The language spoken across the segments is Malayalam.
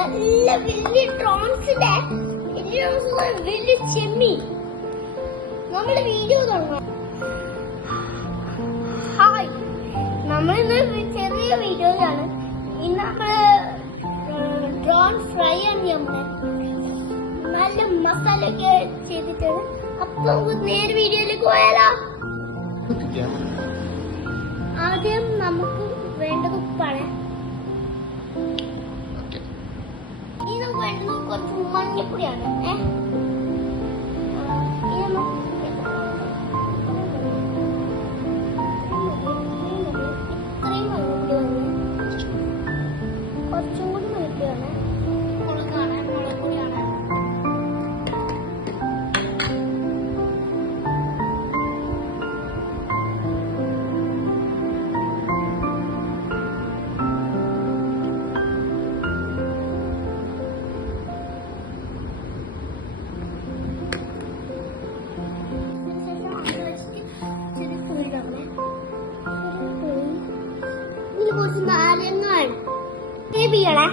നല്ല വലിയ ട്രോൺസിന്റെ വലിയ ചെമ്മി നമ്മള് വീഡിയോ തുടങ്ങാം. ഹായ്, നമ്മളിന്ന് ചെറിയ വീഡിയോയിലാണ്. ഇന്ന് നമ്മള് ഡ്രോൺ ഫ്രൈ ആണ് നമ്മള് നല്ല മസാല ഒക്കെ ചെയ്തിട്ടാണ്. അപ്പൊ നമുക്ക് നേരെ വീഡിയോയിലേക്ക് പോയാലോ. ആദ്യം നമുക്ക് വേണ്ടത് ഉപ്പാണ്. ഇനി നമുക്ക് വേണ്ടത് കുറച്ച് മഞ്ഞപ്പൊടിയാണ്. കുറച്ചും കൂടി മഞ്ഞപ്പൊടിയാണ്. മുളകാണ്, മുളക് പൊടിയാണ്. കുറച്ച് നാരങ്ങ ചെയ്യണേ.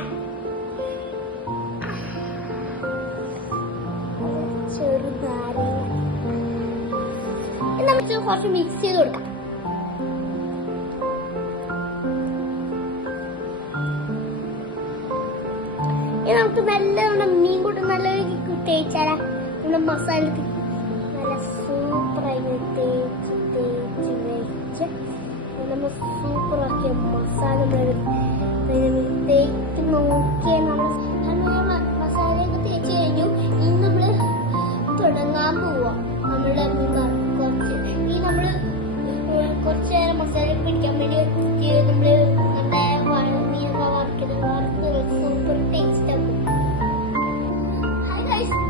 ചെറുനാരങ്ങ കുറച്ച് മിക്സ് ചെയ്ത് കൊടുക്കാം. നമുക്ക് നല്ല മീൻ കൂട്ടി നല്ല തേച്ചാല നമ്മുടെ മസാല നല്ല സൂപ്പറായി തേച്ച് തേച്ച് വെച്ച് നമ്മൾ സൂപ്പറാക്കിയ മസാല തേച്ച് നോക്കിയാൽ നമ്മൾ മസാലയൊക്കെ തേച്ച് കഴിഞ്ഞു. ഇനി നമ്മള് തുടങ്ങാൻ പോവാ. നമ്മളുടെ നമ്മള് കുറച്ച് നേരം മസാല പിടിക്കാൻ വേണ്ടി നമ്മള് നമ്മുടെ മീനൊക്കെ വറുക്കുന്നത് സൂപ്പർ ടേസ്റ്റ് ആക്കും.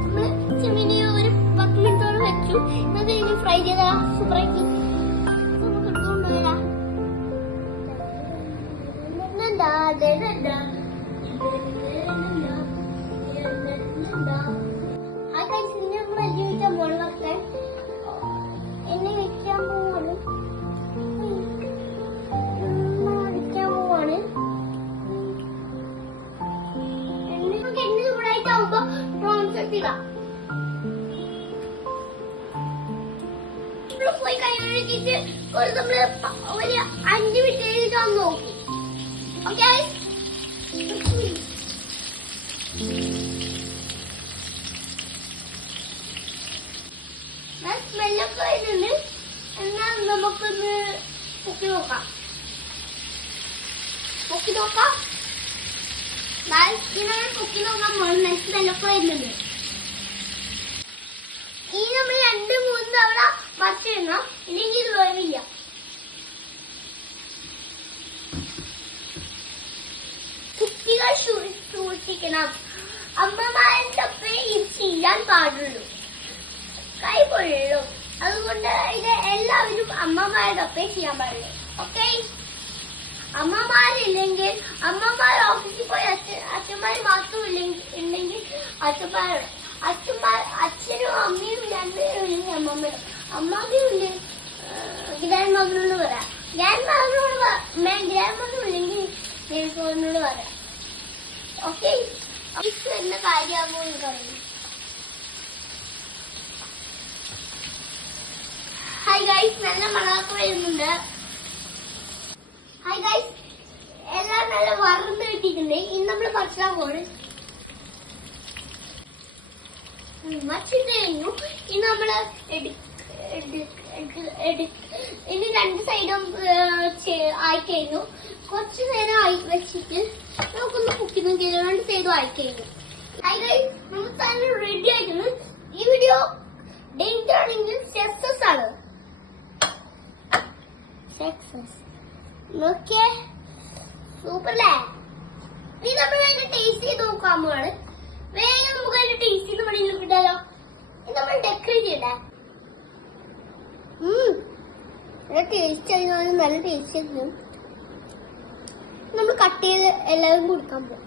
നമ്മള് ചെമ്മീന് ഒരു 10 മിനിറ്റോളം വെച്ചു. എന്നിട്ട് ഇനി ഫ്രൈ ചെയ്താ സൂപ്പറാക്കി നമുക്ക് എടുത്തുകൊണ്ട് വരാം. എന്നെ വെക്കാൻ പോവാണ്. അടിക്കാൻ പോവാണ്. എണ്ണ ചൂടായിട്ടാവുമ്പോ പ്രോൺസ് ഇടാം. പോയി കഴിഞ്ഞിട്ട് നമ്മള് ഒരു 5 മിനിറ്റ് എഴുതാൻ നോക്കി. ഓക്കെ, സ്മെല്ലൊക്കെ വരുന്നുണ്ട്. എന്നാൽ നമുക്കൊന്ന് പൊക്കി നോക്കാം. പൊക്കി നോക്കാം. പൊക്കി നോക്കാൻ പോകുന്ന സ്മെല്ലൊക്കെ വരുന്നുണ്ട്. ഇനി നമ്മൾ 2-3 തവണ മറിച്ചിടണം, ഇല്ലെങ്കിൽ ഇത് വേവില്ല. കുട്ടികൾ സൂക്ഷിക്കണം. അമ്മമാരുടെ ഒപ്പം ഇത് ചെയ്യാൻ പാടുള്ളൂ, കൈ പൊള്ളും. അതുകൊണ്ട് ഇത് എല്ലാവരും അമ്മമാരുടെ ഒപ്പം ചെയ്യാൻ പാടുള്ളൂ. ഓക്കെ, അമ്മമാരില്ലെങ്കിൽ അമ്മമാർ ഓഫീസിൽ പോയി അച്ഛന്മാർ മാത്രം ഉണ്ടെങ്കിൽ അച്ഛനും അമ്മയും രണ്ടുപേരും ഇല്ലെങ്കിൽ അമ്മമ്മയും ഉണ്ട്. ഗ്രാൻഡ് മദറിനോട് പറയാം. ഗ്രാൻഡ് മദർ ഇല്ലെങ്കിൽ ഗ്രാൻഡ് പറയാം. ഓക്കെ, എന്ന കാര്യമാകുമോ എനിക്കറിയാം. ഹായ് ഗൈസ്, നല്ല മണമൊക്കെ വരുന്നുണ്ട്. ഹായ് ഗൈസ്, എല്ലാം നല്ല വറന്ന് കിട്ടിയിട്ടുണ്ട്. ഇനി നമ്മൾ മറിച്ചാൻ പോണ്. മറിച്ചിട്ട് കഴിഞ്ഞു. ഇനി നമ്മള് ഇനി 2 സൈഡും ആയി കഴിഞ്ഞു. കുറച്ചു നേരം ആയി വെച്ചിട്ട് നമുക്കൊന്ന് കുക്കി നോക്കി 2 സൈഡും ആയി കഴിഞ്ഞു. ഹായ് ഗൈസ്, നമ്മുടെ ചാനൽ റെഡി ആയിട്ടുണ്ട്. ഈ വീഡിയോ ഡേഞ്ചർ ആണെങ്കിൽ സക്സസ് ആണ്. സക്സസ് നോക്കിയേ, സൂപ്പർല്ലേ. ഇനി നമ്മൾ അതിന്റെ ടേസ്റ്റ് ചെയ്ത് നോക്കാൻ പോവാണ്. വേഗം നമുക്ക് അതിന്റെ ടേസ്റ്റ് ചെയ്ത് പണിയിൽ വിട്ടാലോ. നമ്മൾ ഡെക്കറേറ്റ് ചെയ്യണ്ടേ. ടേസ്റ്റ് ആയിരുന്നു, നല്ല ടേസ്റ്റ് ആയിരുന്നു. നമ്മൾ കട്ട് ചെയ്ത് എല്ലാവരും കൊടുക്കാൻ പോകും.